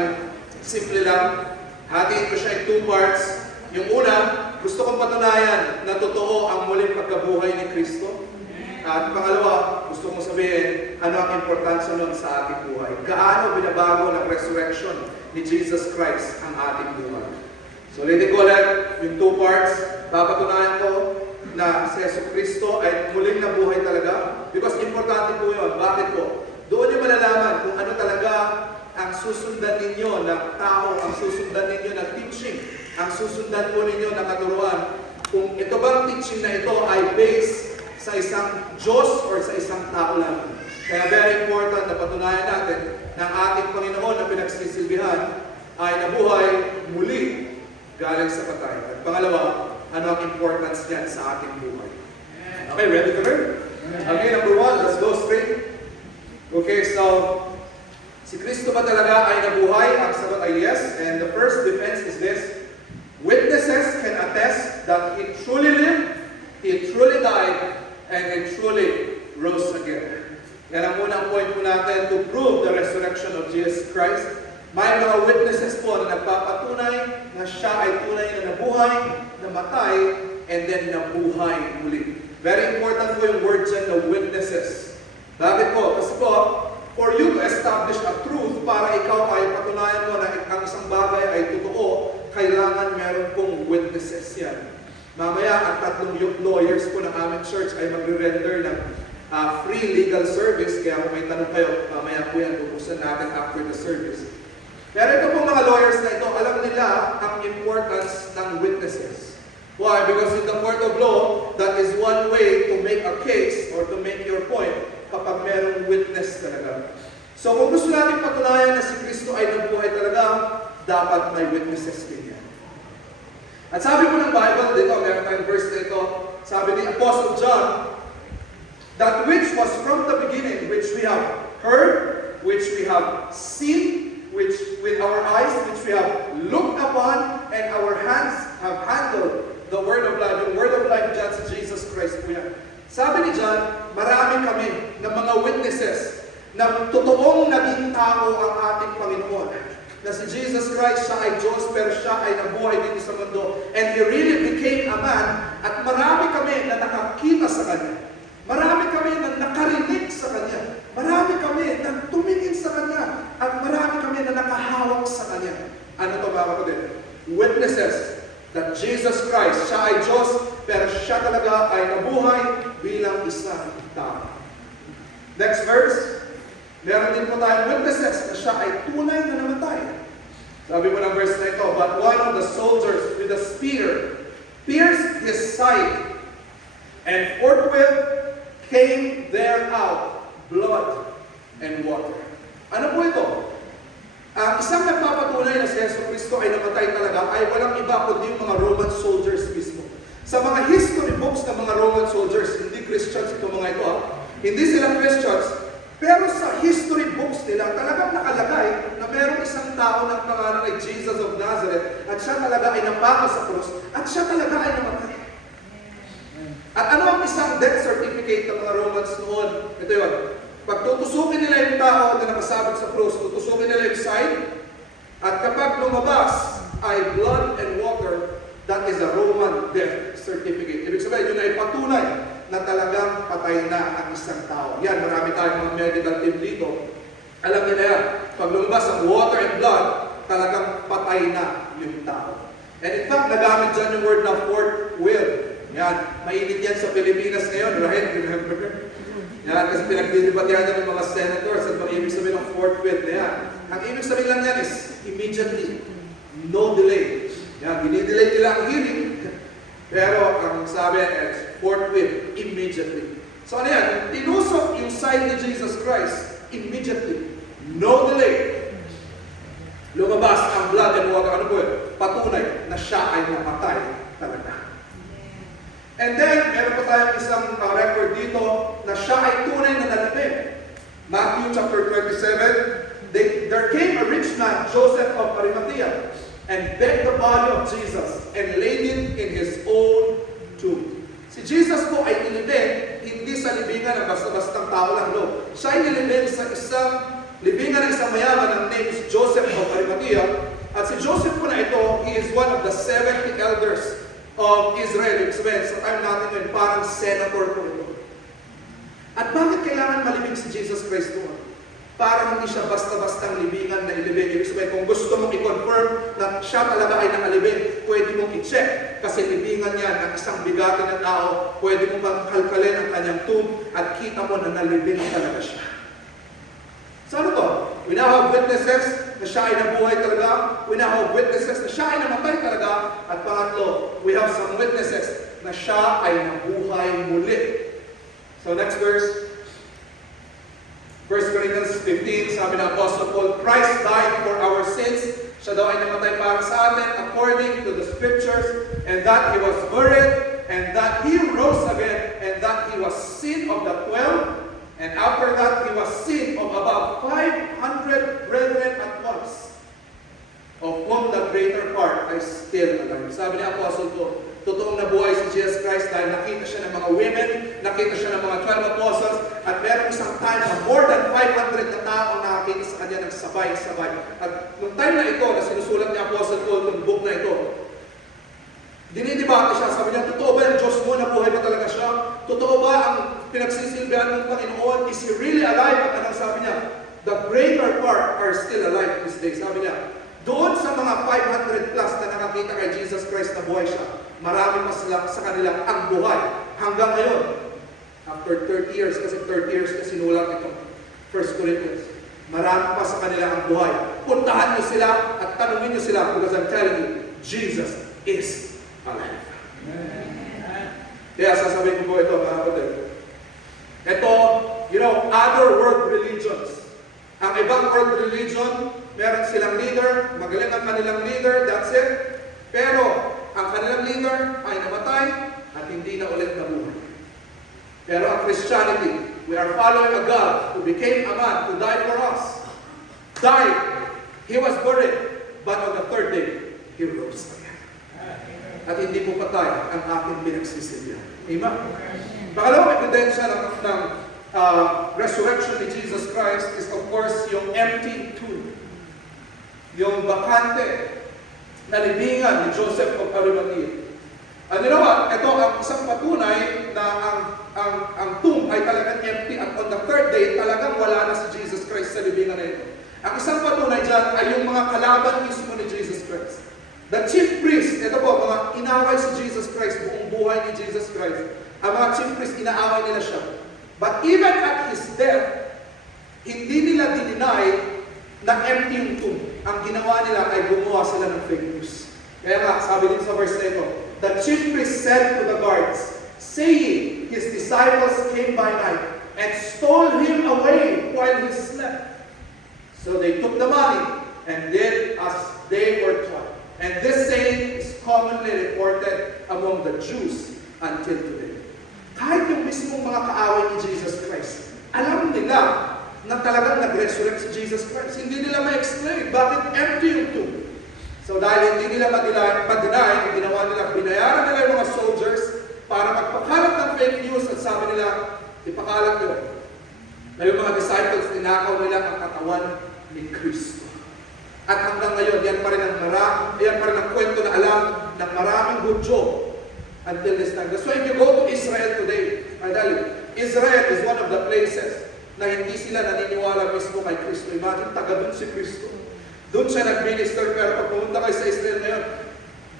ay simple lang. Hatiin ko siya in two parts. Yung una, gusto kong patunayan na totoo ang muling pagkabuhay ni Kristo. At pangalawa, gusto kong sabihin ano ang importansya nun sa ating buhay. Gaano binabago ng resurrection ni Jesus Christ ang ating buhay. So ulitin ko ulit yung two parts. Papatunayan ko na si Jesus Kristo ay muling nabuhay talaga. Because importante po yun. Bakit po? Doon yung malalaman kung ano talaga ang susundan ninyo ng tao, ang susundan ninyo ng teaching, ang susundan po ninyo ng katuruan. Kung ito bang teaching na ito ay based sa isang Diyos or sa isang tao lang. Kaya very important na patunayan natin na ang ating Panginoon na pinagsisilbihan ay nabuhay muli galing sa patay. At pangalawa, ano ang importance niyan sa ating buhay. Okay, ready to learn? Okay, number one, let's go straight. Okay, so si Kristo ba talaga ay nabuhay? Ang sagot ay yes. And the first defense is this. Witnesses can attest that He truly lived, He truly died, and He truly rose again. Yan ang unang point po natin to prove the resurrection of Jesus Christ. May mga witnesses po na nagpapatunay na siya ay tunay na nabuhay, namatay, and then nabuhay muli. Very important po yung word dyan na witnesses. Bakit po? Kasi po, for you to establish a truth, para ikaw ay patunayan mo na ang isang bagay ay totoo, kailangan meron pong witnesses yan. Mamaya, ang tatlong lawyers po ng aming church ay magre-render ng free legal service. Kaya kung may tanong kayo, mamaya po yan, bukusan natin after the service. Pero ito pong mga lawyers na ito, alam nila ang importance ng witnesses. Why? Because in the court of law, that is one way to make a case or to make your point kapag merong witness talaga. So kung gusto natin patunayan na si Kristo ay nabuhay talaga, dapat may witnesses din yan. At sabi po ng Bible, dito, meron tayong verse na ito, sabi ni Apostle John, that which was from the beginning, which we have heard, which we have seen, which with our eyes, which we have looked upon, and our hands have handled the word of life. Yung word of life dyan sa Jesus Christ po yan. Sabi ni John, marami kami ng mga witnesses na totoong naging tao ang ating Panginoon. Na si Jesus Christ, siya ay Diyos, pero siya ay nabuhay dito sa mundo. And He really became a man. At marami kami na nakakita sa Kanya. Marami kami na nakarinig sa Kanya. Marami kami na tumingin sa Kanya. At marami kami na nakahawak sa Kanya. Ano to mga kapatid? Witnesses that Jesus Christ, siya ay Diyos, pero siya talaga ay nabuhay bilang isang tao. Next verse. Meron din po tayong witnesses na siya ay tunay na namatay. Sabi mo ng verse na ito, but one of the soldiers with a spear pierced his side, and forthwith came there out blood and water. Ano po ito? Ang isang nagpapatunay na si Yesu Cristo ay namatay talaga ay walang iba kundi yung mga Roman soldiers mismo. Sa mga history books ng mga Roman soldiers, hindi Christians ito mga ito hindi sila Christians, pero sa history books nila, talagang nakalagay na mayroong isang tao ng pangalan ay Jesus of Nazareth at siya talaga ay napako sa krus at siya talaga ay namatay. At ano ang isang death certificate ng mga Romans noon? Ito yun. Pag tutusukin nila yung tao na nakasabit sa krus, tutusukin nila yung side, at kapag lumabas ay blood and water, that is a Roman death certificate. Ibig sabihin, yun ay patunay na talagang patay na ang isang tao. Yan, marami tayong mga medical team dito. Alam nila yan, pag lumabas ang water and blood, talagang patay na yung tao. And in fact, nagamit dyan yung word na forthwith. Yan, mainit yan sa Pilipinas ngayon, right? Remember? Yan, kasi pinagdidebatehan yan ng mga senators at ang ibig sabihin ng forthwith na yan. Ang ibig sabihin lang yan is immediately, no delay. Yan, dinidelay nila ang hearing, pero ang sabi ay forthwith, immediately. So ano yan? Tinusok yung side ni Jesus Christ, immediately. No delay. Lumabas ang blood and water. Ano po yun? Patunay na siya ay namatay talaga. And then, meron pa tayong isang record dito na siya ay tunay na nalipin. Matthew chapter 27, there came a rich man, Joseph of Arimathea, and begged the body of Jesus and laid it in his own tomb. Si Jesus po ay nilibing, hindi sa libingan ng basta-bastang tao lang, no. Siya ay nilibing sa isang libingan ng isang mayaman ng name is Joseph of Arimathea. Arimathea. At si Joseph po na ito, he is one of the 70 elders of Israel. Ibig sabihin, sa time natin ngayon, parang senator po ito. At bakit kailangan malibing si Jesus Christ po? Para hindi siya basta-bastang libingan na ilibing. Ibig sabihin, kung gusto mong i-confirm na siya talaga ay nakalibing, pwede mong i-check. Kasi libingan niya ng isang bigatin na tao, pwede mong pangkalkalin ang kanyang tomb at kita mo na nalibing talaga siya. So ano to? We now have witnesses na siya ay nabuhay talaga. We now have witnesses na siya ay namatay talaga. At pangatlo, we have some witnesses na siya ay nabuhay muli. So next verse. 1 Corinthians 15, sabi ng Apostle Paul, Christ died for our sins. Siya daw ay namatay para sa atin according to the Scriptures, and that He was buried, and that He rose again, and that He was seen of the 12, and after that He was seen of about 500 brethren at once, of whom the greater part are still alive. Sabi ni Apostle Paul, totoong nabuhay si Jesus Christ dahil nakita siya ng mga women, nakita siya ng mga 12 apostles, at meron isang time na more than 500 na tao ang nakakita sa kanya ng sabay-sabay. At nung time na ito, na sinusulat ni Apostle Paul itong book na ito, dinidebate siya, sabi niya, totoo ba yung Diyos mo, nabuhay ba talaga siya? Totoo ba ang pinagsisilbihan ng Panginoon? Is He really alive? At anong sabi niya? The greater part are still alive this day. Sabi niya, doon sa mga 500 plus na nakakita kay Jesus Christ na buhay siya, marami mas sa kanila ang buhay. Hanggang ngayon, after 30 years, kasi 30 years na sinulat ito, 1 Corinthians, marami pa sa kanila ang buhay. Puntahan niyo sila at tanungin niyo sila because I'm telling you, Jesus is alive. Kaya sasabihin ko po ito, mga kapatid. Ito, other world religions. Ang ibang world religion, meron silang leader, magaling ang kanilang leader, that's it. Pero, ang kanilang leader ay namatay at hindi na ulit nabuhay. Pero ang Christianity, we are following a God who became a man to die for us. Died. He was buried. But on the third day, He rose again. At hindi po patay ang aking pinagsisilbihan. Amen? Pangalawang ebidensya ng resurrection ni Jesus Christ is of course yung empty tomb. Yung bakante na libingan ni Joseph of Arimathea. And you know what? Ito ang isang patunay na ang tomb ay talagang empty at on the third day talagang wala na si Jesus Christ sa libingan na ito. Ang isang patunay dyan ay yung mga kalaban mismo ni Jesus Christ. The chief priest, ito po, mga inaway si Jesus Christ, buong buhay ni Jesus Christ. Ang mga chief priest, inaaway nila siya. But even at His death, hindi nila dininay na empty yung tomb. Ang ginawa nila ay gumawa sila ng fake news. Kaya nga, sabi din sa verse na ito, the chief priest said to the guards, saying, His disciples came by night and stole Him away while He slept. So they took the money and did as they were taught. And this saying is commonly reported among the Jews until today. Kahit yung mismong mga kaaway ni Jesus Christ, alam nila na talagang nag-resurrect si Jesus Christ. Hindi nila ma-explain bakit empty yung tomb. So dahil hindi nila ma-deny, ginawa nila, binayaran nila yung mga soldiers para magpakalat ng fake news at sabi nila, ipakalat nyo na yung mga disciples, ninakaw nila ang katawan ni Kristo. At hanggang ngayon, yan pa rin ang kwento na alam ng maraming Hudyo until this time. So if you go to Israel today, I tell you, Israel is one of the places na hindi sila naniniwala mismo kay Kristo. Imagine, taga doon si Kristo. Doon siya nag-minister, pero pag pumunta kayo sa Israel ngayon,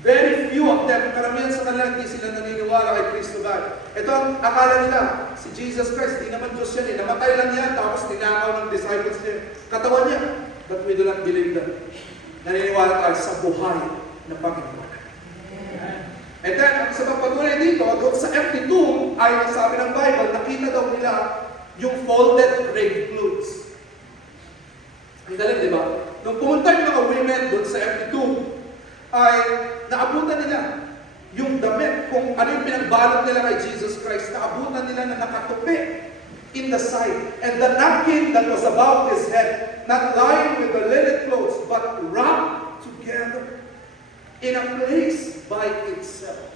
very few of them, karamihan sa kanila, hindi sila naniniwala kay Kristo God. Ito ang akala nila, si Jesus Christ, di naman Diyos yan, namatay lang yan, tapos tinakaw ng disciples niya. Katawan niya. But we do not believe that. Naniniwala tayo sa buhay ng Panginoon. And then, ang sa pagpatunay dito, doon sa empty tomb, ay sabi ng Bible, nakita daw nila yung folded grave clothes. Ang galing, di ba? Nung pumunta yung mga women doon sa empty tomb, ay naabutan nila yung damit, kung ano yung pinagbalot nila kay Jesus Christ, naabutan nila na nakatupi in the side. And the napkin that was above His head, not lying with the linen clothes, but wrapped together in a place by itself.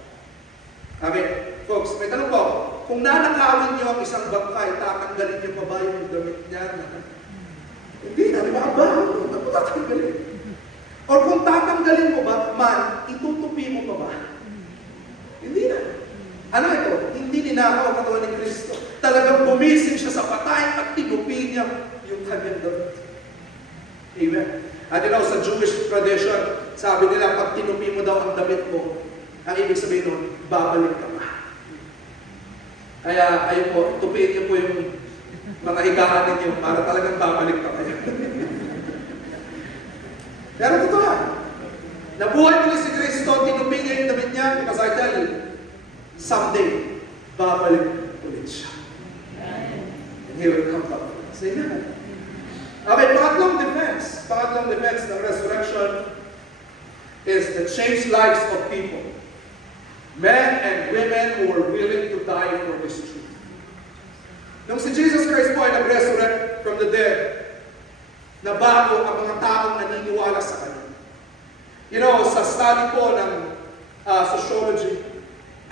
Okay, folks, may tanong ko, kung nanakawin niyo ang isang bangkay, tatanggalin niyo pa ba yung damit niya? Hindi na, di ba? Tatanggalin. Or kung tatanggalin mo ba, man, itutupi mo pa ba? Hindi na. Ano ito? Hindi ninakaw ang katawan ni Kristo. Talagang bumising siya sa patay at tinupi niya yung kanyang damit. Amen. At sa Jewish tradition, sabi nila, pag tinupi mo daw ang damit mo, ang ibig sabihin nun, babalik ka pa. Kaya, ayun po, tupiin niyo po yung mga higaan ninyo para talagang babalik ka kayo. Pero totoo yan. Nabuhay muli si Kristo, tinupi niya yung damit niya, because I tell you, someday, babalik ulit siya. And He will come back. Say that. Okay, pangatlong defense ng resurrection is the changed lives of people. Men and women who were willing to die for this truth. Nung si Jesus Christ po ay nag-resurrect from the dead, nabago ang mga taong naniniwala sa Kanya. You know, sa study po ng sociology,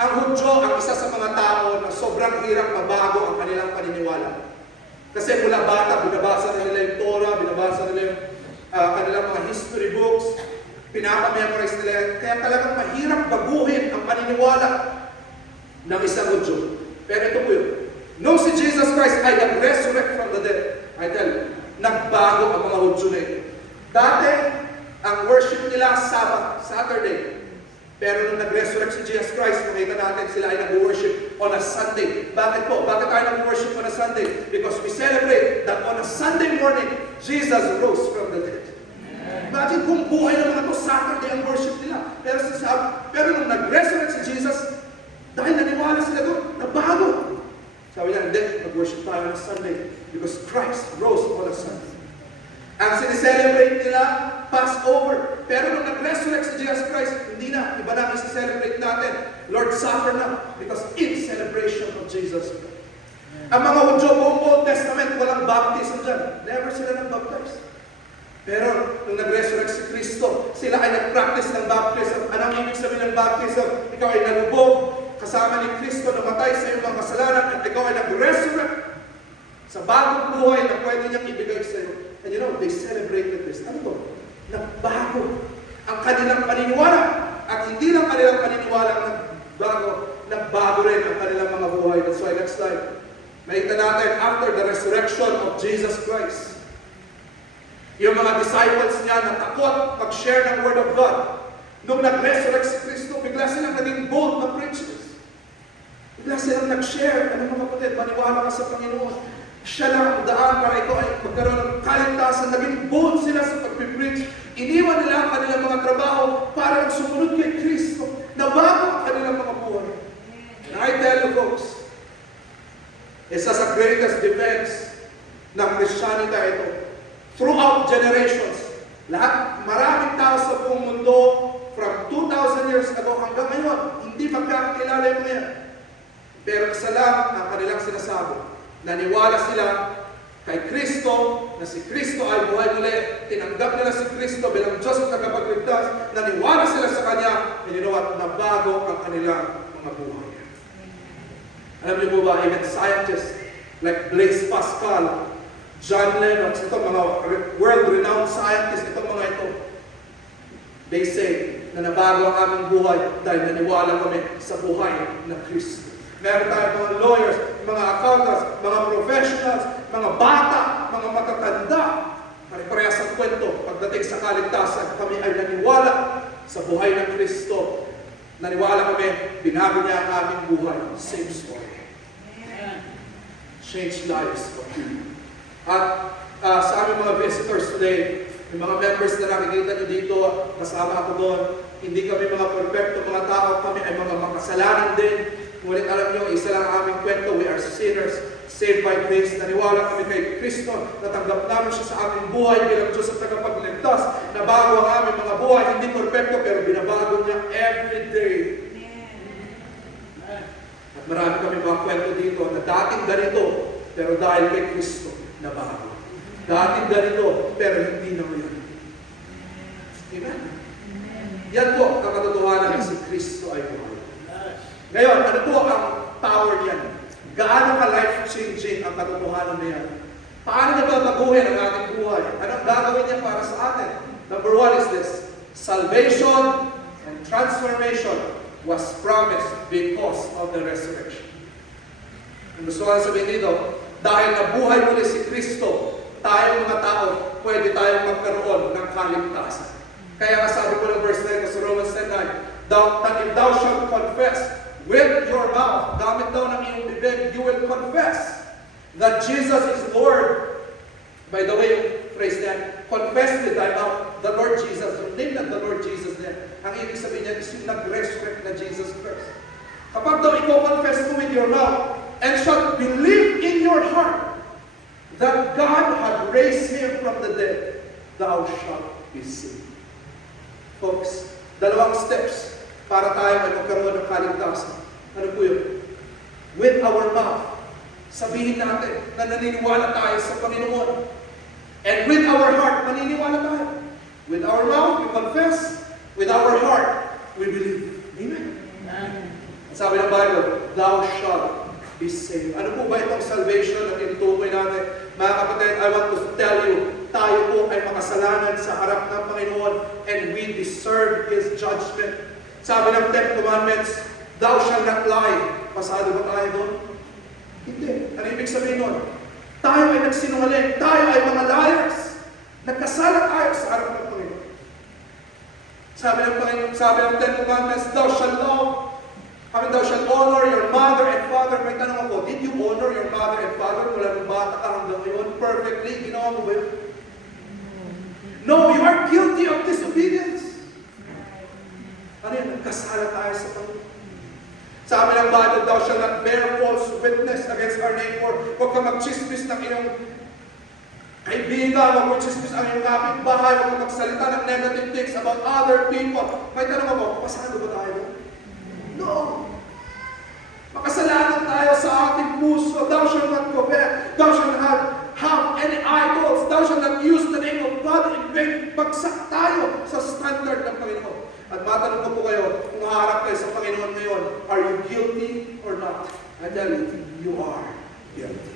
ang Hudyo ang isa sa mga tao na sobrang hirap mabago ang kanilang paniniwala. Kasi mula bata, binabasa nila yung Torah, binabasa nila yung kanilang mga history books, pinapamemorize nila. Kaya talagang mahirap baguhin ang paniniwala ng isang Hudyo. Pero ito po yun. Nung si Jesus Christ ay nag-resurrect from the dead, I tell you, nagbago ang mga Hudyo na ito. Dati, ang worship nila Saturday. Pero nung nag-resurrect si Jesus Christ, makita natin sila ay nag-worship on a Sunday. Bakit po? Bakit tayo nag-worship on a Sunday? Because we celebrate that on a Sunday morning, Jesus rose from the dead. Imagine kung buhay ng mga to, Saturday ang worship nila. Pero nung nag-resurrect si Jesus, dahil naniwala sila doon, nabago. Sabi niya, hindi, nag-worship tayo on a Sunday because Christ rose on a Sunday. Ang sineselebrate nila, Passover. Pero nung nag-resurrect si Jesus Christ, hindi na. Iba na ang isi-celebrate natin. Lord's Supper na. Because in celebration of Jesus Christ. Ang mga Hudyo buong Old Testament, walang baptism dyan. Never sila nag-baptize. Pero nung nag-resurrect si Kristo, sila ay nag-practice ng baptism. Anong ibig sabihin ng baptism? Ikaw ay nalubog, kasama ni Kristo, namatay sa iyong mga kasalanan, at ikaw ay nag-resurrect sa bagong buhay na pwede niyang ibigay sa iyo. And you know, they celebrated this. Ano to? Nagbago ang kanilang paniniwala. At hindi lang kanilang paniniwala ang nagbago rin ang kanilang mga buhay. That's why next time, makita natin after the resurrection of Jesus Christ, yung mga disciples niya na takot mag-share ng Word of God. Nung nag-resurrect si Kristo, bigla silang naging bold na preachers. Bigla silang nag-share. Ano mga kapatid, maniwala ka sa Panginoon. Siya lang ang daan para ikaw ay magkaroon ng kaligtasan. Naging bold sila sa pag-preach. Iniwan nila ang kanilang mga trabaho para sumunod kay Kristo. Nabago ang kanilang mga buhay. And I tell you folks, isa sa greatest defense ng Christianity ito. Throughout generations, maraming tao sa buong mundo from 2,000 years ago hanggang ngayon, hindi magkakakilala yung mga yan. Pero isa lang ang kanilang sinasabi. Naniwala sila kay Kristo, na si Kristo ay buhay muli. Tinanggap nila si Kristo bilang Diyos at tagapagligtas. Naniwala sila sa Kanya. And you know what? Nabago ang kanilang mga buhay. Alam niyo po ba, even scientists like Blaise Pascal, John Lennox, itong mga world-renowned scientists, itong mga ito, they say na nabago ang aming buhay dahil naniwala kami sa buhay ng Kristo. Meron tayo mga lawyers, mga accountants, mga professionals, mga bata, mga matatanda. Pare-parehas ang kwento. Pagdating sa kaligtasan, kami ay naniwala sa buhay ng Kristo. Naniwala kami, binago niya ang aming buhay. Same story. Change lives of people. At sa aming mga visitors today, yung mga members na nakikita nyo dito, kasama ako doon, hindi kami mga perfecto mga tao, kami ay mga makasalanan din. Ngunit alam nyo, isa lang ang aming kwento, we are sinners, saved by grace. Naniwala kami kay Kristo, natanggap namin siya sa aming buhay bilang Diyos at tagapagligtas. Nabago ang aming mga buhay, hindi perfecto, pero binabago niya every day. At marami kami mga kwento dito na dating ganito, pero dahil kay Kristo, nabago. Dating ganito, pero hindi na ngayon. Amen? Yan po ang katotohanan na si Kristo ay buhay. Ngayon, ano po ang power niyan? Gaano ka life-changing ang katotohanan na yan? Paano niya babaguhin ang ating buhay? Anong gagawin niya para sa atin? Number one is this. Salvation and transformation was promised because of the resurrection. Ang gusto ko lang sabihin dito, dahil nabuhay muli si Kristo, tayong mga tao, pwede tayong magkaroon ng kaligtasan. Kaya nga sabi ko ng verse 9 sa Romans 10:9, that if thou shalt confess with your mouth, gamit daw ng iyong bibig, you will confess that Jesus is Lord. By the way, yung phrase niya, confess with thy mouth the Lord Jesus. Yung name ng the Lord Jesus niya, ang ibig sabihin niya is yung nag-resurrect na Jesus Christ. Kapag daw ikaw confess mo with your mouth and shall believe in your heart that God had raised Him from the dead, thou shalt be saved. Folks, dalawang steps para tayo ay magkaroon ng kaligtasan. Ano po yun? With our mouth, sabihin natin na naniniwala tayo sa Panginoon. And with our heart, maniniwala tayo. With our mouth, we confess. With our heart, we believe. Amen. At sabi ng Bible, thou shalt be saved. Ano po ba itong salvation na tinutukoy natin? Mga kapatid, I want to tell you, tayo po ay makasalanan sa harap ng Panginoon and we deserve His judgment. Sabi ng 10 Commandments, thou shalt not lie. Pasado ba tayo doon? Hindi. Ano ibig sabihin nun? Tayo ay nagsinungaling. Tayo ay mga liars. Nagkasala tayo sa harap ng Panginoon. Sabi ng Panginoon, sabi ng 10 Commandments, thou shalt love. Thou shalt honor your mother and father. May tanong ako, did you honor your mother and father mula nung bata ka hanggang ngayon? Perfectly, ginawa mo ba yun? No, you are guilty of disobedience. Ano yun? Nagkasala tayo sa Panginoon. Sabi ng Bible, thou shalt not bear false witness against our neighbor. Huwag ka mag-chismis ng iyong kaibigan, huwag mag-chismis ang iyong kapitbahay, huwag ka magsalita ng negative things about other people. May tanong ako, pasado ba tayo? No! Makasalanan tayo sa ating puso. Thou shalt not covet. Thou shalt not have any idols. Thou shalt not use the name of God in vain. Bagsak tayo sa standard ng Panginoon. At matanong ko po kayo, kung haharap kayo sa Panginoon ngayon, are you guilty or not? I tell you are guilty.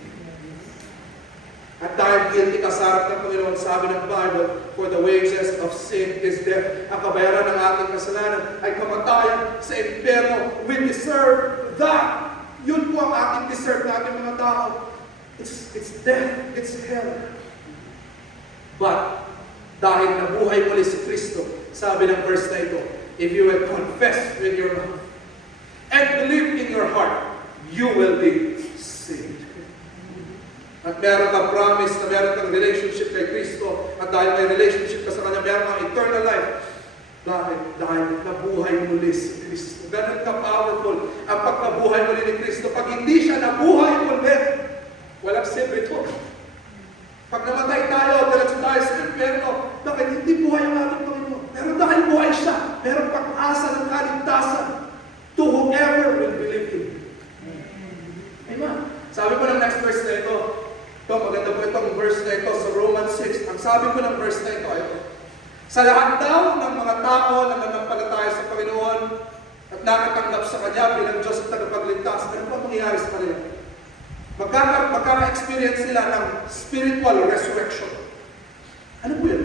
At dahil guilty ka sa harap ng Panginoon, sabi ng Bible, for the wages of sin is death. Ang kabayaran ng ating kasalanan ay kamatayan sa impyerno. We deserve that. Yun po ang ating deserve na ating mga tao. It's death. It's hell. But, dahil nabuhay muli si Kristo, sabi ng verse na ito, if you will confess with your mouth and believe in your heart, you will be saved. At meron kang promise na meron kang relationship kay Kristo, at dahil may relationship ka sa Kanya, meron kang eternal life. Dahil nabuhay muli si Kristo. Ganun ka-powerful ang pagkabuhay muli ni Kristo. Pag hindi siya nabuhay muli, walang silbi ito. Pag namatay tayo, diretso tayo sa impyerno, bakit hindi buhay ang ating Panginoon? Pero dahil buhay siya, meron pag-asa ng kaligtasan to whoever will believe in Him. Amen. Sabi ko ng next verse na ito, maganda po itong verse na ito sa Romans 6. Ang sabi ko ng verse na ito ay, sa lahat daw ng mga tao na nanampalataya sa Panginoon at nakatanggap sa Kanya bilang Diyos at tagapagligtas, ano po mangyayari sa kanila? Magkaka-experience sila ng spiritual resurrection. Ano po yun?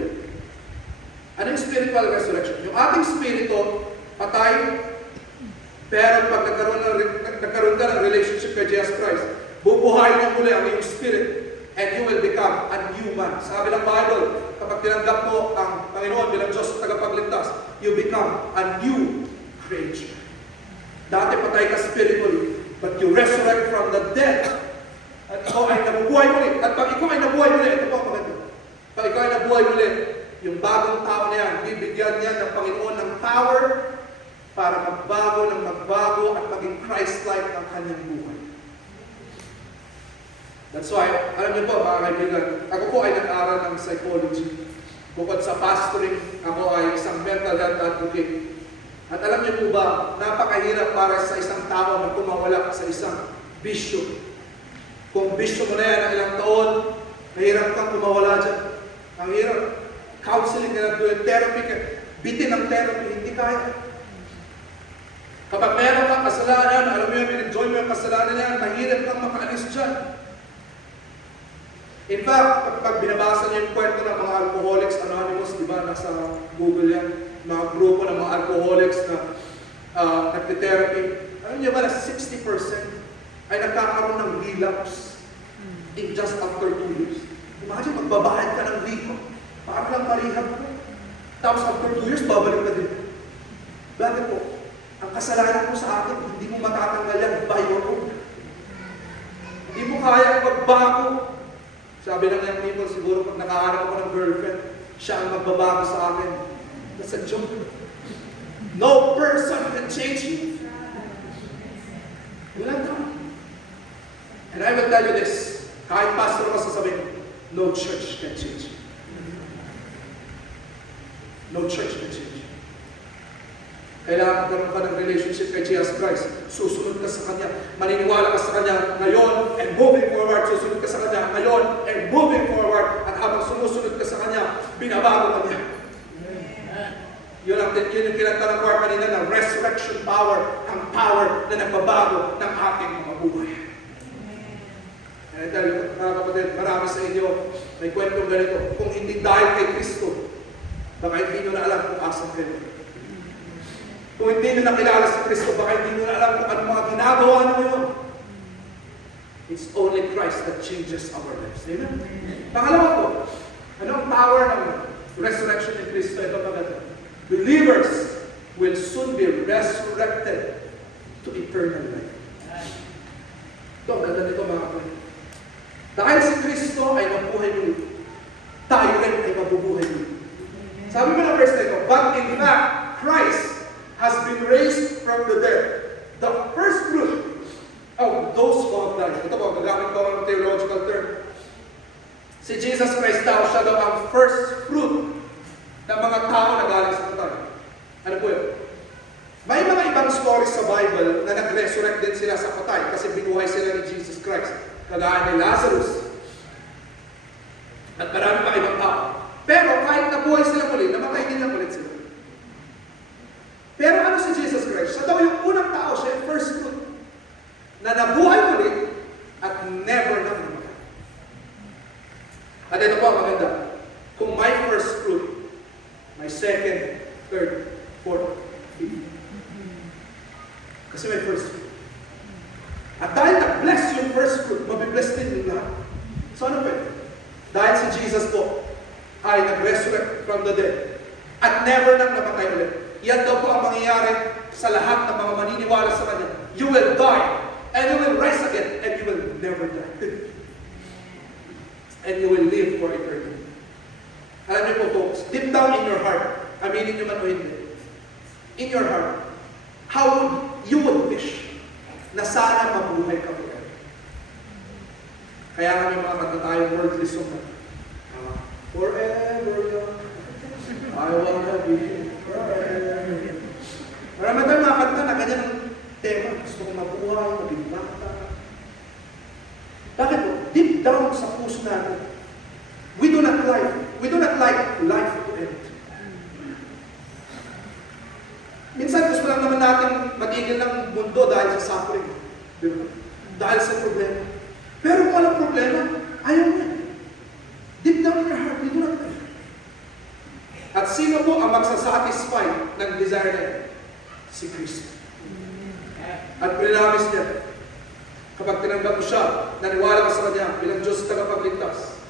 Ano yung spiritual resurrection? Yung ating spirito, patay, pero pag nagkaroon ka ng relationship kay Jesus Christ, bubuhay na muli ang iyong spirit and you will become a new man. Sabi ng Bible, kapag tinanggap mo ang Panginoon bilang Diyos at tagapagligtas, you become a new creature. Dati patay ka spiritually, but you resurrect from the dead. At ikaw ay nabubuhay muli. At pag ikaw ay nabuhay muli, ito po ang maganda. Pag ikaw ay nabuhay muli, yung bagong tao na yan, bibigyan niya ng Panginoon ng power para magbago at maging Christ-like ang kanyang buhay. That's why, alam niyo po mga kaibigan, ako po ay nag-aral ng psychology. Bukod sa pastoring, ako ay isang mental health advocate. At alam niyo po ba, napakahirap para sa isang tao na kumawala sa isang bisyo. Kung bisyo mo na yan ang ilang taon, mahirap kang kumawala dyan. Ang hirap. Counseling na doon, therapy ka. Bitin ng therapy, hindi kaya. Kapag meron kang kasalanan, alam mo yun, enjoy mo yung kasalanan yan, mahirap kang makaalis dyan. In fact, pag binabasa niyo yung kwento ng mga Alcoholics Anonymous, di ba, nasa Google yan, mga grupo ng mga alcoholics na nagte-therapy. Alam niyo ba na 60% ay nagkakaroon ng relapse in just after 2 years? Imagine, magbabayad ka ng rehab. Paano lang parehab mo? Tapos after 2 years, babalik ka din. Bakit po? Ang kasalanan mo sa atin, hindi mo matatanggal yan by your own. Hindi mo kaya magbago. Sabi ng young people, siguro pag nakahanap ako ng girlfriend, siya ang magbabago sa akin. That's a joke. No person can change you. Wala ka. And I will tell you this, kahit pastor ka sasabihin, no church can change you. No church can change you. Kailangan magkaroon ka ng relationship kay Jesus Christ. Susunod ka sa Kanya. Maniniwala ka sa Kanya ngayon and moving forward. Susunod ka sa Kanya ngayon and moving forward. At habang sumusunod ka sa Kanya, binabago ka niya. Yun yung kinagta ng Mark kanina na resurrection power, ang power na nagbabago ng ating mga buhay. And I tell you, mga kapatid, marami sa inyo may kwentong ganito. Kung hindi dahil kay Kristo, baka hindi nyo na alam kung asan kayo. Kung hindi nyo nakilala si Kristo, baka hindi nyo na alam kung anong mga ginagawa nyo ngayon. It's only Christ that changes our lives. Amen? Pangalawa po, ano ang power ng resurrection in Kristo? Ito maganda. Believers will soon be resurrected to eternal life. Ito, ang ganda nito mga kapatid. Dahil si Kristo ay mabuhay muli, tayo rin ay mabubuhay muli. Sabi mo na verse na ito, but in fact, Christ has been raised from the dead. The first fruit of those who have died. Ito po, gagamit ko ng theological term. Si Jesus Christ daw, siya daw ang first fruit ng mga tao na galing sa patay. Ano po yun? May mga ibang stories sa Bible na nag-resurrect din sila sa patay kasi binuhay sila ni Jesus Christ. Kagaya ni Lazarus. At marami pa ibang tao. Pero kahit nabuhay sila muli, namatay din lang ulit sila. Pero ano si Jesus Christ? Siya daw yung unang tao, siya yung first fruit na nabuhay muli at never na namatay. At ito po ang maganda. Kung may first fruit, may second, third, fourth, fifth. Kasi may first fruit. At dahil na-bless yung first fruit, mabibless din yung lahat. So ano pwede? Dahil si Jesus po ay nag-resurrect from the dead at never nang namatay ulit. Yan daw po ang mangyayari sa lahat ng mga maniniwala sa Kanya. You will die, and you will rise again, and you will never die. And you will live for eternity. Alam niyo po folks, deep down in your heart, aminin niyo man o hindi, in your heart, how would you wish na sana mabuhay ka forever? Kaya kami mga kanta tayong worldly song na, forever young, I wanna be forever. Marami tayong mga kanta na ganyan ang tema. Gusto kong mabuhay, maging bata. Bakit po? Deep down sa puso natin, we do not like life to end. Minsan gusto lang naman natin matigil ng mundo dahil sa suffering. Diba? Dahil sa problema. Pero kung walang problema, ayaw niya. Deep down in your heart, we do not like. At sino po ang magsasatisfy ng desire na ito? Si Kristo. At pinamis niya, kapag tinanggap mo siya, naniwala ka sa Kanya bilang Diyos tagapagligtas,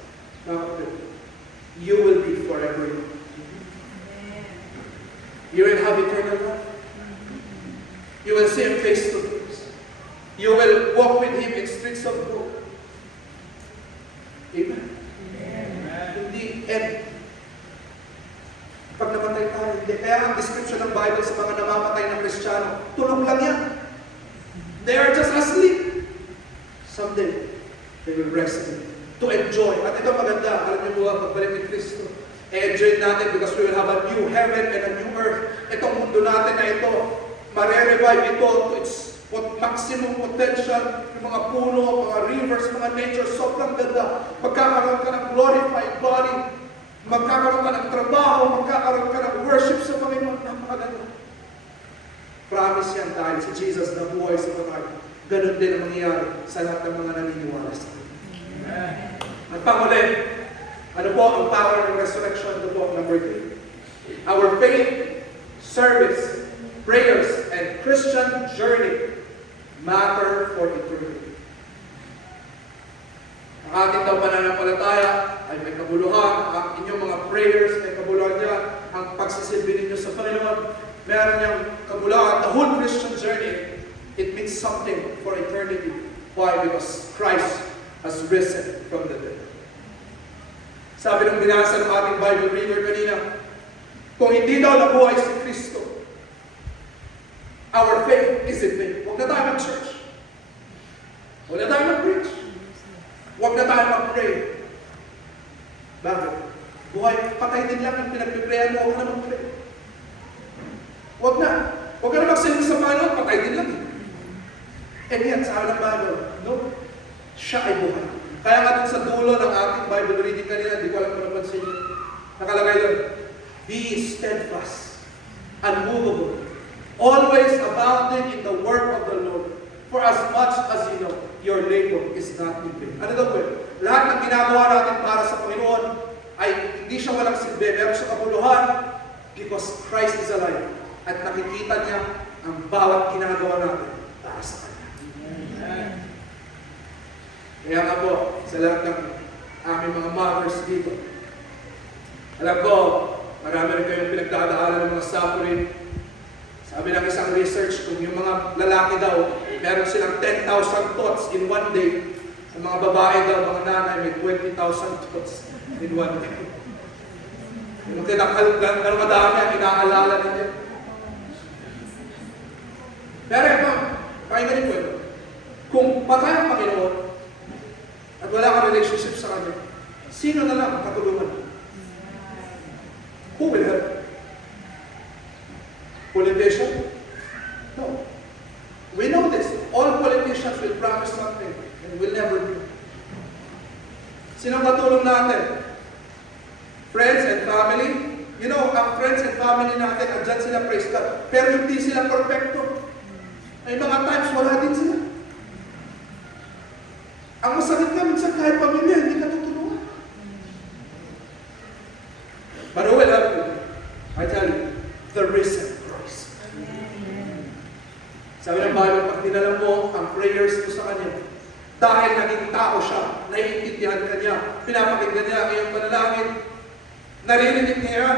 you will be forever young. You will have eternal life. You will see Him face to face. You will walk with Him in streets of gold. Amen? Hindi end. Pag namatay tayo, hindi. Kaya ang description ng Bible sa mga namamatay na Kristiyano, tulog lang yan. They are just asleep. Someday, they will rest again. To enjoy. At ito maganda, alam niyo ba, pagbalik ni Kristo, enjoy natin because we will have a new heaven and a new earth. Itong mundo natin na ito, mare-revive ito to its maximum potential. Yung mga puno, mga rivers, mga nature, sobrang ganda. Magkakaroon ka ng glorified body. Magkakaroon ka ng trabaho, magkakaroon ka ng worship sa Panginoon. Napakaganda. Promise yan dahil si Jesus na buhay sa patay. Ganun din ang mangyayari sa lahat ng mga naniniwala sa Kanya. At panguli, ano po ang power ng resurrection? Ito po, number 3. Our faith service, prayers, and Christian journey matter for eternity. Ang ating daw pananampalataya ay may kabuluhan. Ang inyong mga prayers may kabuluhan dyan. Ang pagsisilbi ninyo sa Panginoon, meron niyang kabuluhan. The whole Christian journey, it means something for eternity. Why? Because Christ has risen from the dead. Sabi ng binasa ng ating Bible reader kanina, kung hindi daw nabuhay si Kristo, our faith is in vain. Huwag na tayo mag-church. Huwag na tayo mag-preach. Huwag na tayo mag-pray. Bakit? Buhay, patay din lang ang pinagpiprayan mo. Huwag na mag-pray. Huwag na. Huwag ka na magsilbi sa Panginoon. Patay din lang. And yan, sabi ng Bible, no? Siya ay buhay. Kaya nga dun sa dulo ng ating Bible reading kanina, di ko alam kung napansin niyo, nakalagay doon, be steadfast, unmovable, always abounding in the work of the Lord, for as much as you know, your labor is not in vain. Ano daw po? Lahat ng ginagawa natin para sa Panginoon ay hindi siya walang silbi, meron siya kabuluhan because Christ is alive. At nakikita niya ang bawat ginagawa natin para sa Kanya. Kaya nga po, sa lahat ng aming mga mothers dito, alam ko, marami rin kayong pinagdadaanan ng mga suffering. Sabi ng isang research, kung yung mga lalaki daw, meron silang 10,000 thoughts in one day. Ang mga babae daw, mga nanay, may 20,000 thoughts in one day. Yung tinakal, gano'ng kadami ang inaalala ninyo. Pero ito, pakinggan po ito. Kung patay ang Panginoon, at wala kang relationship sa Kanya, sino na lang ang katulungan? Who will help? Politician? No. We know this. All politicians will promise something and will never do. Sino katulong natin? Friends and family? You know, ang friends and family natin, andyan sila, praise God. Pero hindi sila perfecto. May mga times, wala din sila. Ang masakit nga, minsan kahit pamilya, hindi ka tutulungan. But who will help you? I tell you, the risen Christ. Sabi ng Bible, pag dinala mo ang prayers mo sa Kanya, dahil naging tao siya, naiintindihan ka niya, pinapakinggan niya ang iyong panalangin, naririnig niya,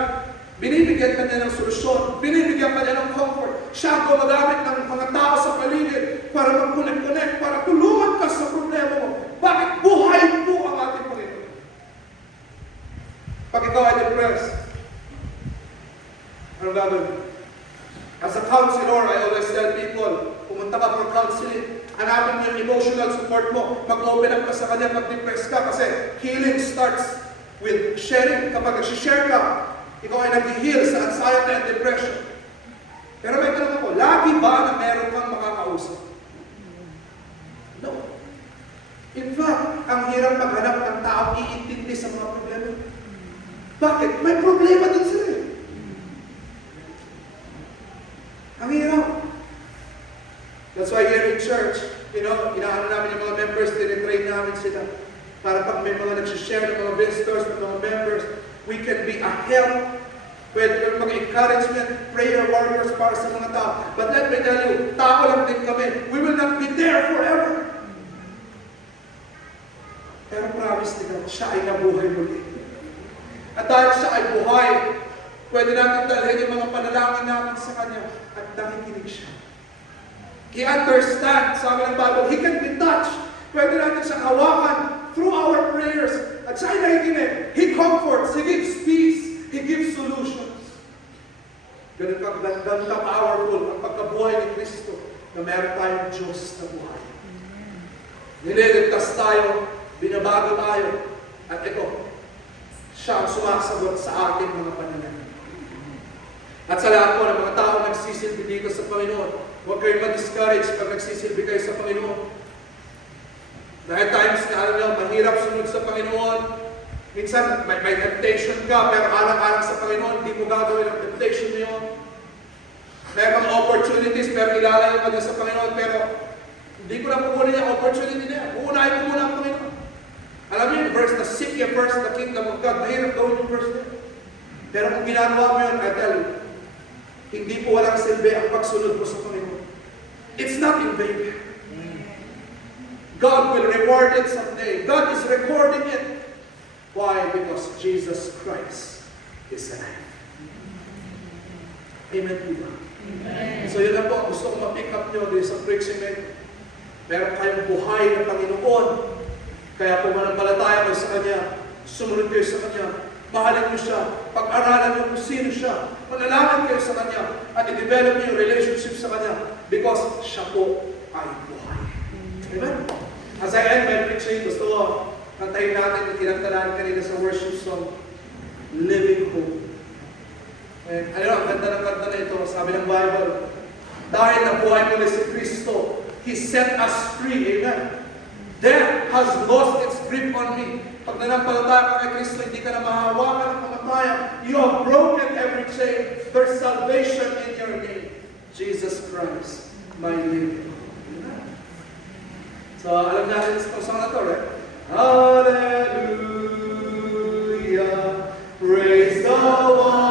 binibigyan ka niya ng solusyon, binibigyan ka niya ng comfort. Siya ang gumagamit ng mga tao sa paligid para mag-connect, para tulungan ka sa problema mo. Bakit buhay po ang ating Panginoon? Pag ikaw ay depressed, ano gagawin? As a counselor, I always tell people, pumunta ka for counseling, hanapin yung emotional support mo, mag-open up ka sa Kanya, mag-depress ka, kasi healing starts with sharing. Kapag nag-share ka, ikaw ay nag-heal sa anxiety and depression. Pero may tanong ako, lagi ba na meron kang makakausap? No. In fact, ang hirap maghanap ng taong iintindi sa mga problema. Bakit? May problema din sila eh. Ang hirap. That's why here in church, inaano namin yung mga members, tinitrain namin sila. Para pag may mga nagsishare ng mga visitors, ng mga members, we can be a help. Pwede kami mag-encouragement, prayer warriors para sa mga tao. But let me tell you, tao lang din kami. We will not be there forever. Pero promise nila, siya ay nabuhay muli. At dahil siya ay buhay, pwede natin dalhin yung mga panalangin namin sa Kanya at nakikinig siya. He understands, sabi ng Bible, He can be touched. Pwede natin siyang hawakan through our prayers. At siya ay nakikinig. He comforts, He gives peace, He gives solutions. Ganun ka-powerful ang pagkabuhay ni Kristo na meron tayong Diyos na buhay. Nililigtas tayo, binabago tayo, at ito, siya ang sumasagot sa ating mga panalangin. At sa lahat po ng mga tao nagsisilbi dito sa Panginoon, huwag kayong ma-discourage pag nagsisilbi kayo sa Panginoon. Dahil times na alam nyo, mahirap sunod sa Panginoon. Minsan, may temptation ka, pero alang-alang sa Panginoon, hindi mo gagawin ang temptation na yun. Meron opportunities, pero ilalayo ka din sa Panginoon, pero hindi ko na pupunin yung opportunity na yan. Uunahin ko muna ang Panginoon. Alam niyo yung verse na seek ye first the kingdom of God, mahirap gawin yung verse na yun. Pero kung ginagawa mo yun, I tell you, hindi po walang silbi ang pagsunod mo sa Panginoon. It's not in vain. God will reward it someday. God is recording it. Why? Because Jesus Christ is alive. Amen po ba? So yun na po, gusto ko ma-pick up nyo din sa preaching meron. Meron kayong buhay ng Panginoon. Kaya kung manampalataya kayo sa Kanya, sumunod kayo sa Kanya, mahalin mo siya, pag-aralan mo kung sino siya, manalangin kayo sa Kanya, at i-develop niyo yung relationship sa Kanya because siya po ay buhay. Amen? As I end my preaching, gusto ko, kantahin natin yung kinantalaan kanina sa worship song, Living Hope. And ano, ang ganda ng kanta na ito, sabi ng Bible, dahil nabuhay muli si Kristo, He set us free. Amen? Death has lost its grip on me. Pag nanampalataya ka kay Kristo, hindi ka na mahawakan ng kamatayan. You have broken every chain. There's salvation in your name. Jesus Christ, my Lord. So, alam natin sa song na ito, right? Hallelujah, praise the one.